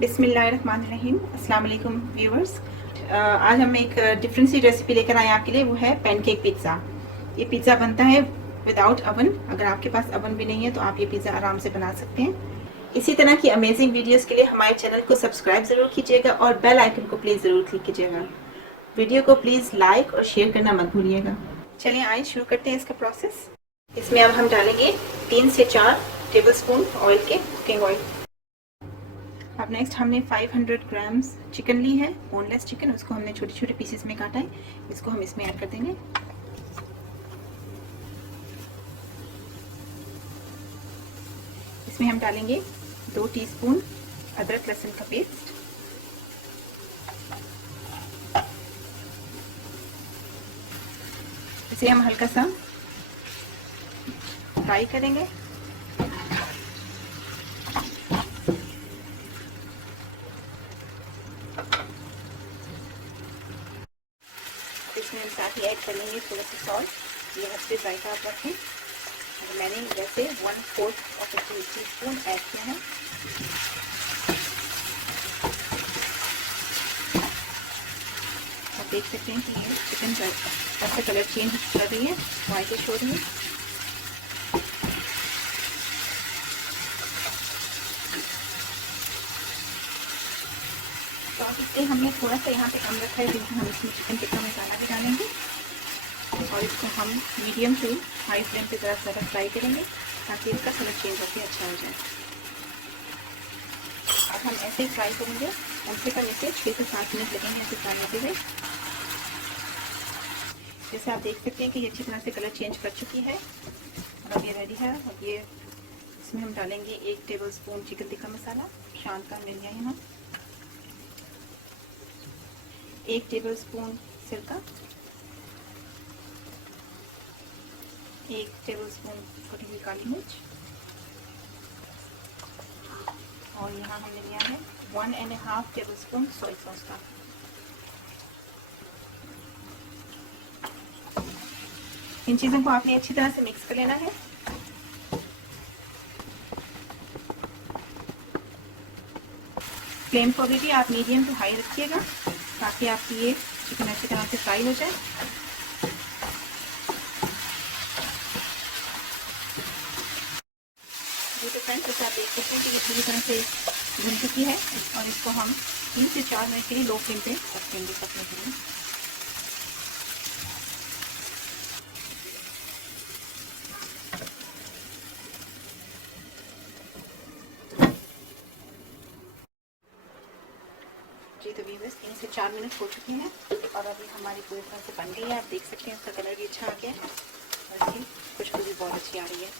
बिस्मिल्लाहिर्रहमानिर्रहीम। अस्सलाम वालेकुम व्यूअर्स। आज हम एक डिफरेंट सी रेसिपी लेकर आए आपके लिए, वो है पैनकेक पिज़्ज़ा। ये पिज़्ज़ा बनता है विदाउट अवन। अगर आपके पास अवन भी नहीं है तो आप ये पिज़्ज़ा आराम से बना सकते हैं। इसी तरह की अमेजिंग वीडियोस के लिए हमारे चैनल को सब्सक्राइब ज़रूर कीजिएगा और बेल आइकन को प्लीज़ ज़रूर क्लिक कीजिएगा। वीडियो को प्लीज़ लाइक और शेयर करना मत भूलिएगा। चलिए आइए शुरू करते हैं इसका प्रोसेस। इसमें अब हम डालेंगे 3 से 4 टेबलस्पून ऑयल के कुकिंग ऑयल। अब नेक्स्ट हमने 500 ग्राम्स चिकन ली है, बोनलेस चिकन। उसको हमने छोटे छोटे पीसेस में काटा है। इसको हम इसमें ऐड कर देंगे। इसमें हम डालेंगे 2 टीस्पून अदरक लहसुन का पेस्ट। इसे हम हल्का सा फ्राई करेंगे। इसमें हम साथ ही ऐड कर लेंगे थोड़ा सा सॉल्ट। ये हद से जायका आप रखें। मैंने वैसे 1/4 टीस्पून ऐड किया है। आप देख सकते हैं कि ये चिकन का कलर चेंज कर रही है, वाइटिश हो रही है। तो अब इससे हमने थोड़ा सा यहाँ पे कम रखा है, क्योंकि हम इसमें चिकन टिक्का मसाला भी डालेंगे और इसको हम मीडियम टू हाई फ्लेम पे ज़रा फ्राई करेंगे ताकि इसका कलर चेंज होकर अच्छा हो जाए। अब हम ऐसे ही फ्राई करेंगे, कम से कम इसे 6 से 7 मिनट लगेंगे ऐसे फ्राई होते हुए। जैसे आप देख सकते हैं कि ये अच्छी तरह से कलर चेंज कर चुकी है और अब ये रेडी है। और ये इसमें हम डालेंगे 1 टेबलस्पून चिकन टिक्का मसाला, शान का मिल गया यहाँ, 1 टेबलस्पून सिरका, 1 टेबलस्पून कटी हुई काली मिर्च, और यहाँ हमने लिया है 1.5 टेबलस्पून सोया सॉस का। इन चीज़ों को आपने अच्छी तरह से मिक्स कर लेना है। फ्लेम को भी आप मीडियम टू हाई रखिएगा ताकि आपकी ये चिकन अच्छी तरह से फ्राई हो जाए। ये तो फ्रेंड्स, जैसे आप देख सकते हैं कि ये पूरी तरह से भुन चुकी है और इसको हम 3 से 4 मिनट के लिए लो फ्लेम पे रखेंगे पकने के लिए। जी तो व्यूअर्स, 3 से 4 मिनट हो चुके हैं और अभी हमारी पूरी तरह से बन गई है। आप देख सकते हैं इसका कलर भी अच्छा आ गया है और इसकी खुशबू भी बहुत अच्छी आ रही है।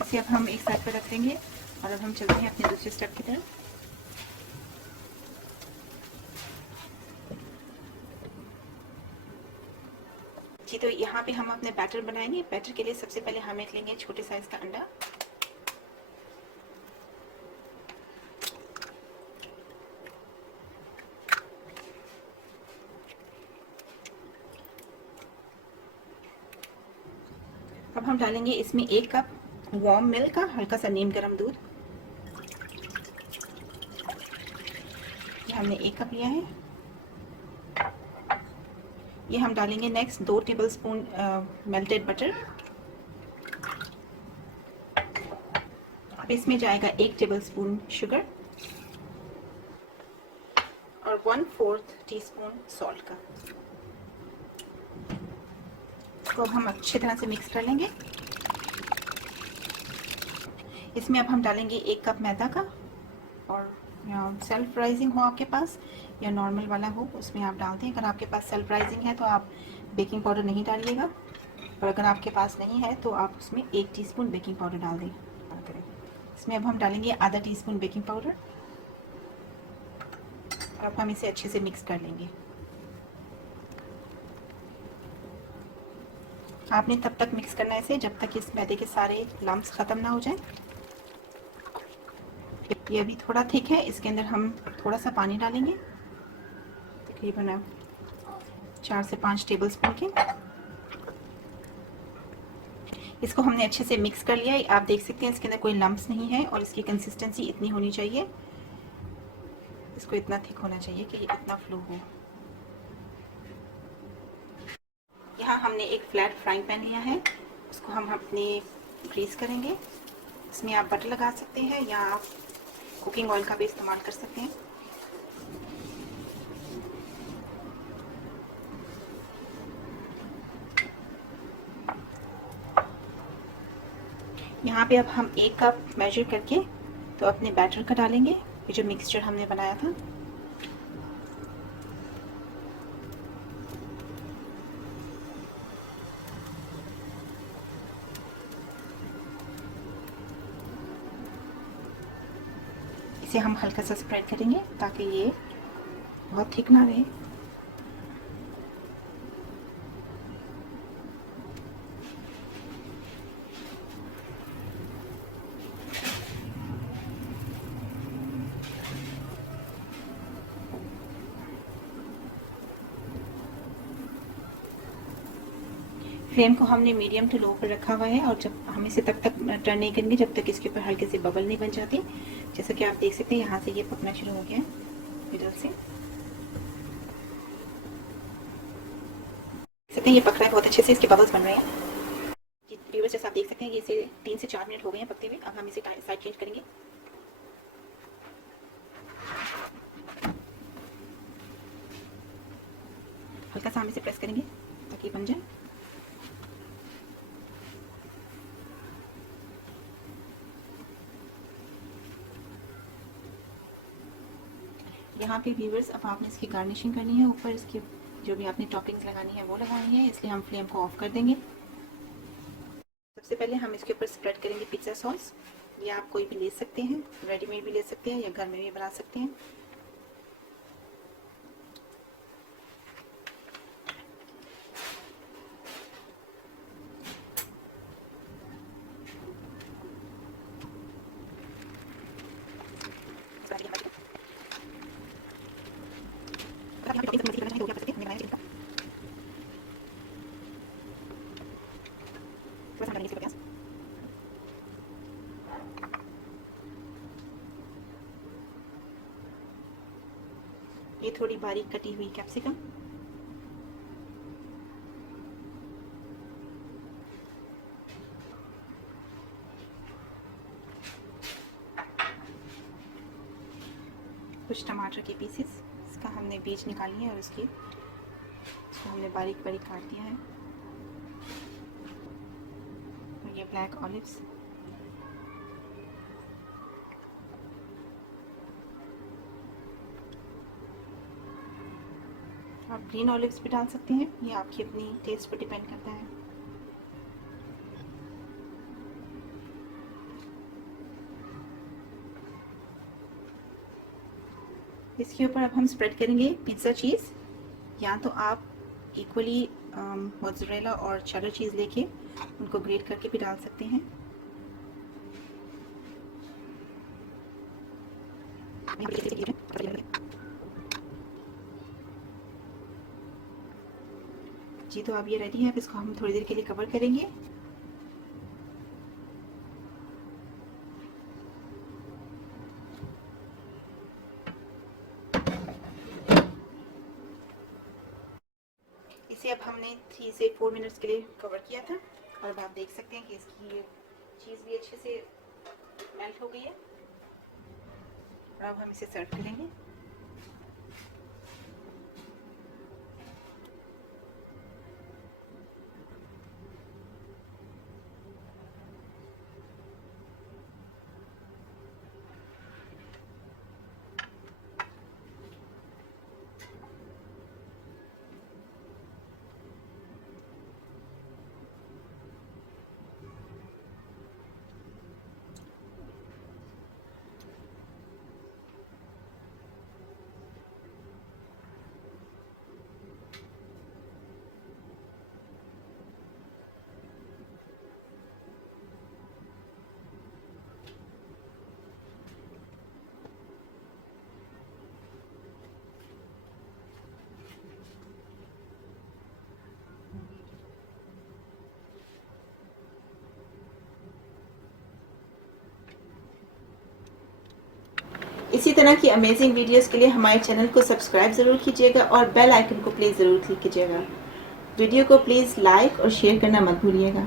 इसे अब हम एक साइड पर रख देंगे और अब हम चलते हैं अपने दूसरे स्टेप की तरफ। जी तो यहाँ पे हम अपने बैटर बनाएंगे। बैटर के लिए सबसे पहले हम एक लेंगे छोटे साइज का अंडा। अब हम डालेंगे इसमें 1 कप वार्म मिल्क का हल्का सा नीम गर्म दूध। ये हमने 1 कप लिया है। ये हम डालेंगे नेक्स्ट 2 टेबलस्पून मेल्टेड बटर। अब इसमें जाएगा 1 टेबलस्पून शुगर और 1/4 टीस्पून सॉल्ट का। इसको हम अच्छी तरह से मिक्स कर लेंगे। इसमें अब हम डालेंगे 1 कप मैदा का, और सेल्फ राइजिंग हो आपके पास या नॉर्मल वाला हो उसमें आप डाल दें। अगर आपके पास सेल्फ राइजिंग है तो आप बेकिंग पाउडर नहीं डालिएगा, और अगर आपके पास नहीं है तो आप उसमें 1 टीस्पून बेकिंग पाउडर डाल दें। इसमें अब हम डालेंगे आधा टीस्पून बेकिंग पाउडर और अब हम इसे अच्छे से मिक्स कर लेंगे। आपने तब तक मिक्स करना है इसे जब तक इस मैदे के सारे लम्प्स ख़त्म ना हो जाएं। ये अभी थोड़ा थिक है, इसके अंदर हम थोड़ा सा पानी डालेंगे, तकरीबन 4 से 5 टेबलस्पून के। इसको हमने अच्छे से मिक्स कर लिया है। आप देख सकते हैं इसके अंदर कोई लम्प्स नहीं है और इसकी कंसिस्टेंसी इतनी होनी चाहिए, इसको इतना थिक होना चाहिए कि ये इतना फ्लो हो। यहाँ हमने एक फ्लैट फ्राइंग पैन लिया है, उसको हम अपने ग्रीस करेंगे। इसमें आप बटर लगा सकते हैं या आप कुकिंग ऑयल का भी इस्तेमाल कर सकते हैं। यहाँ पे अब हम 1 कप मेजर करके तो अपने बैटर का डालेंगे, ये जो मिक्सचर हमने बनाया था। इसे हम हल्का सा स्प्रेड करेंगे ताकि ये बहुत थिक ना रहे। फ्लेम को हमने मीडियम टू लो पर रखा हुआ है और जब हम इसे तब तक टर्न नहीं करेंगे जब तक इसके ऊपर हल्के से बबल नहीं बन जाती। जैसा कि आप देख सकते हैं यहाँ से ये पकना शुरू हो गया है मिडल से। सकते हैं ये पक रहा है बहुत अच्छे से, इसके बबल्स बन रहे हैं। व्यूअर्स जैसा आप देख सकते हैं ये इसे 3 से 4 मिनट हो गए हैं पकते हुए। अब हम इसे साइड चेंज करेंगे। हल्का सा हम इसे प्रेस करेंगे ताकि बन जाए। यहाँ पे व्यूअर्स अब आपने इसकी गार्निशिंग करनी है, ऊपर इसकी जो भी आपने टॉपिंग्स लगानी है वो लगानी है, इसलिए हम फ्लेम को ऑफ कर देंगे। सबसे पहले हम इसके ऊपर स्प्रेड करेंगे पिज़्ज़ा सॉस। ये आप कोई भी ले सकते हैं, रेडीमेड भी ले सकते हैं या घर में भी बना सकते हैं। ये थोड़ी बारीक कटी हुई कैप्सिकम, कुछ टमाटर के पीसेस, इसका हमने बीज निकाली है और इसको हमने बारीक बारीक काट दिया है। और ये ब्लैक ऑलिव्स, आप ग्रीन ऑलिव्स भी डाल सकते हैं, ये आपकी अपनी टेस्ट पर डिपेंड करता है। इसके ऊपर अब हम स्प्रेड करेंगे पिज़्ज़ा चीज़, या तो आप इक्वली मोज़रेला और चेडर चीज़ लेके उनको ग्रेट करके भी डाल सकते हैं। जी तो अब ये रेडी है, अब इसको हम थोड़ी देर के लिए कवर करेंगे। इसे अब हमने 3 से 4 मिनट्स के लिए कवर किया था और अब आप देख सकते हैं कि इसकी चीज़ भी अच्छे से मेल्ट हो गई है। और अब हम इसे सर्व करेंगे। इसी तरह की अमेजिंग वीडियोस के लिए हमारे चैनल को सब्सक्राइब ज़रूर कीजिएगा और बेल आइकन को प्लीज़ ज़रूर क्लिक कीजिएगा। वीडियो को प्लीज़ लाइक और शेयर करना मत भूलिएगा।